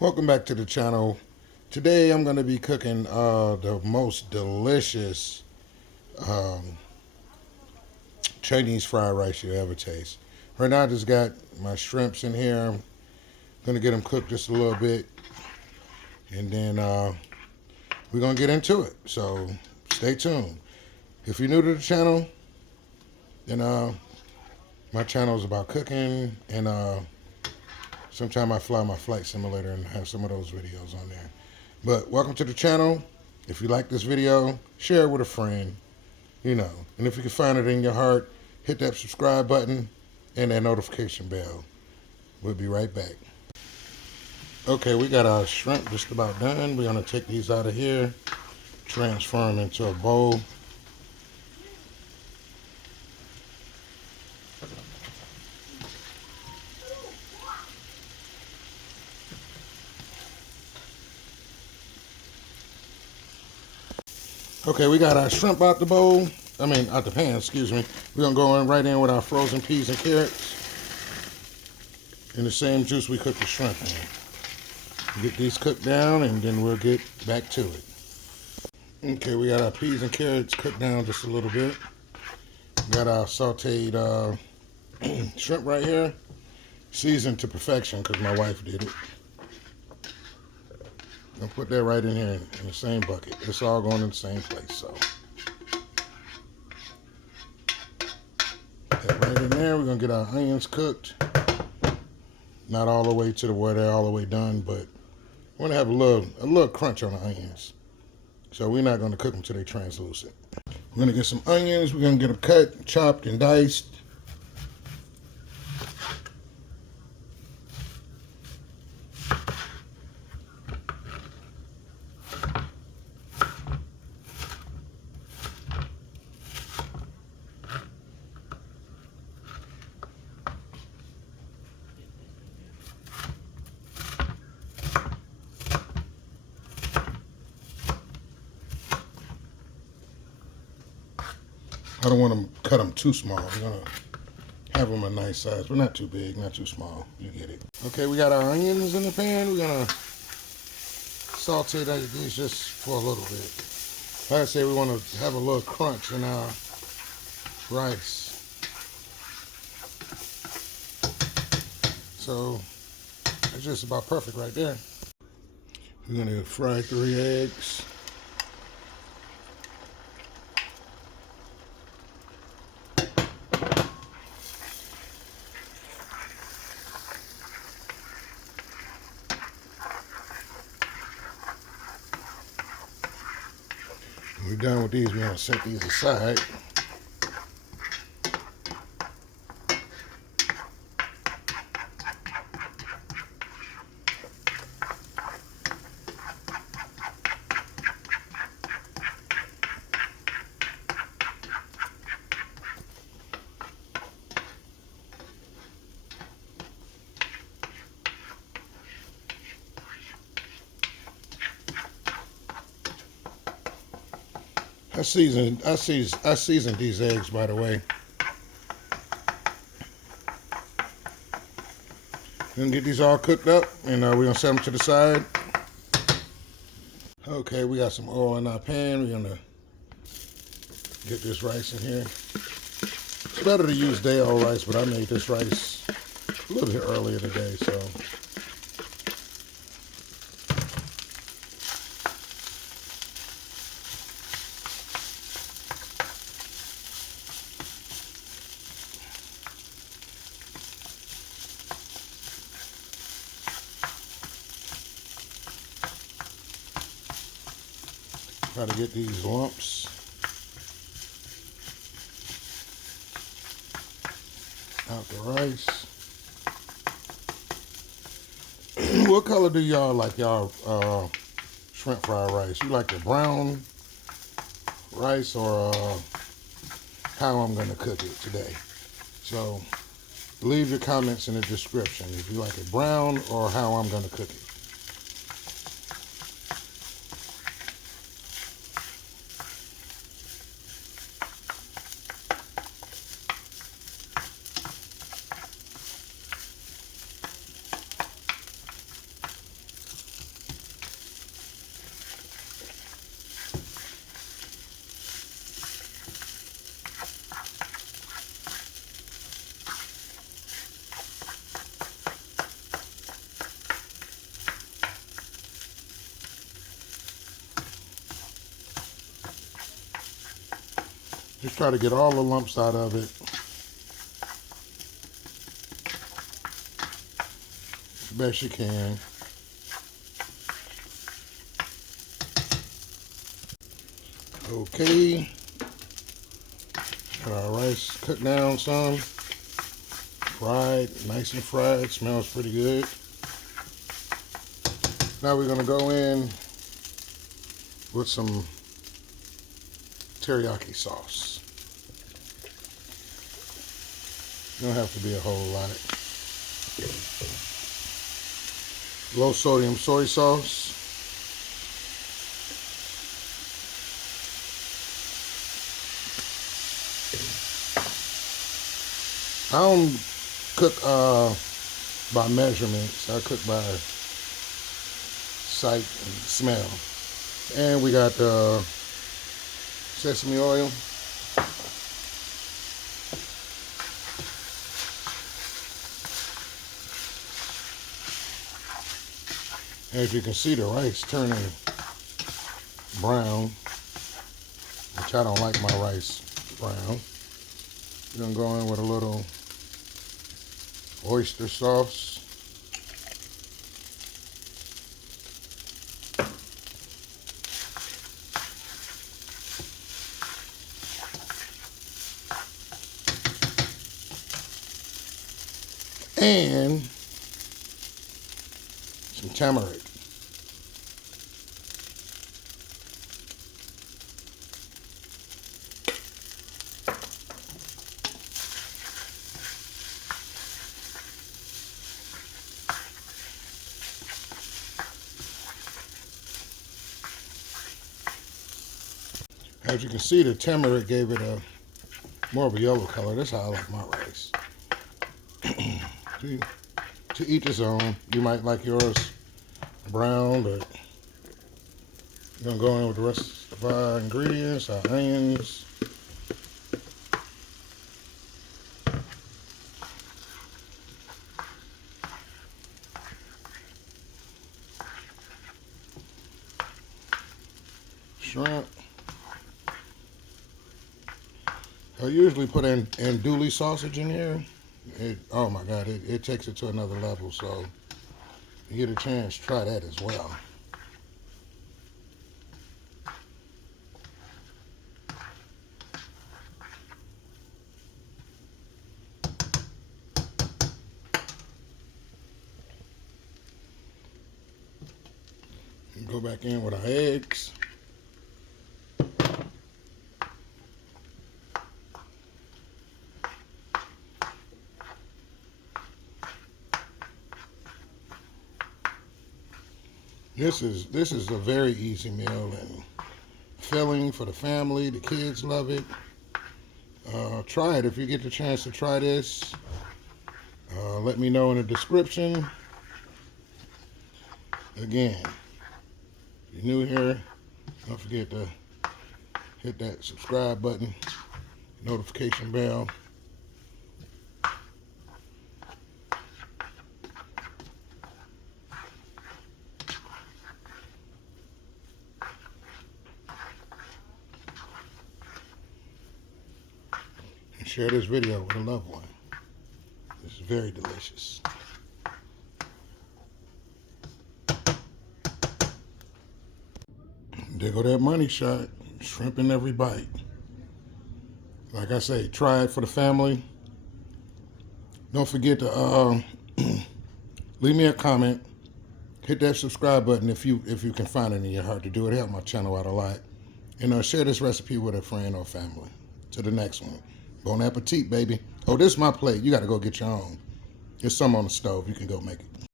Welcome back to the channel. Today I'm going to be cooking the most delicious Chinese fried rice you ever taste. Right now I just got my shrimps in here. I'm going to get them cooked just a little bit, and then we're going to get into it. So stay tuned. If you're new to the channel, then my channel is about cooking, and sometimes I fly my flight simulator and have some of those videos on there. But welcome to the channel. If you like this video, share it with a friend, and if you can find it in your heart, hit that subscribe button and that notification bell. We'll be right back. Okay, we got our shrimp just about done. We're gonna take these out of here, transfer them into a bowl. Okay, we got our shrimp out the bowl. Out the pan, excuse me. We're gonna go right in with our frozen peas and carrots in the same juice we cooked the shrimp in. Get these cooked down, and then we'll get back to it. Okay, we got our peas and carrots cooked down just a little bit. We got our sauteed shrimp right here, seasoned to perfection because my wife did it. I'll put that right in here in the same bucket. It's all going in the same place, so. Put that right in there. We're gonna get our onions cooked. Not all the way to where they're all the way done, but we want to have a little crunch on the onions. So we're not gonna cook them till they're translucent. We're gonna get some onions. We're gonna get them cut, chopped, and diced. I don't want to cut them too small. We're going to have them a nice size, but not too big, not too small. You get it. Okay, we got our onions in the pan. We're going to saute these just for a little bit. Like I say, we want to have a little crunch in our rice. So it's just about perfect right there. We're going to fry 3 eggs. When we're done with these, we're going to set these aside. I seasoned these eggs, by the way. Gonna get these all cooked up, and we're gonna set them to the side. Okay, we got some oil in our pan. We're gonna get this rice in here. It's better to use day-old rice, but I made this rice a little bit earlier today, so. Try to get these lumps out the rice. What color do y'all like y'all shrimp fried rice? You like the brown rice, or how I'm gonna cook it today? So leave your comments in the description if you like it brown or how I'm gonna cook it. Just try to get all the lumps out of it. As best you can. Okay. Got our rice cooked down some. Fried, nice and fried. Smells pretty good. Now we're gonna go in with some teriyaki sauce. Don't have to be a whole lot. Low sodium soy sauce. I don't cook by measurements. I cook by sight and smell. And we got sesame oil. As you can see, the rice turning brown, which I don't like my rice brown. We're gonna go in with a little oyster sauce. And some turmeric. As you can see, the turmeric gave it a more of a yellow color. That's how I like my rice. To each his own. You might like yours brown, but we're gonna go in with the rest of our ingredients, our onions. Shrimp. I usually put in andouille sausage in here. Oh my God, it takes it to another level. So you get a chance, try that as well. Go back in with our eggs. This is a very easy meal and filling for the family. The kids love it. Try it if you get the chance to try this. Let me know in the description. Again, if you're new here, don't forget to hit that subscribe button, notification bell. And share this video with a loved one. This is very delicious. There go that money shot. Shrimp in every bite. Like I say, try it for the family. Don't forget to leave me a comment. Hit that subscribe button if you can find it in your heart to do it. Help my channel out a lot. And share this recipe with a friend or family. To the next one. Bon appetit, baby. Oh, this is my plate. You got to go get your own. There's some on the stove. You can go make it.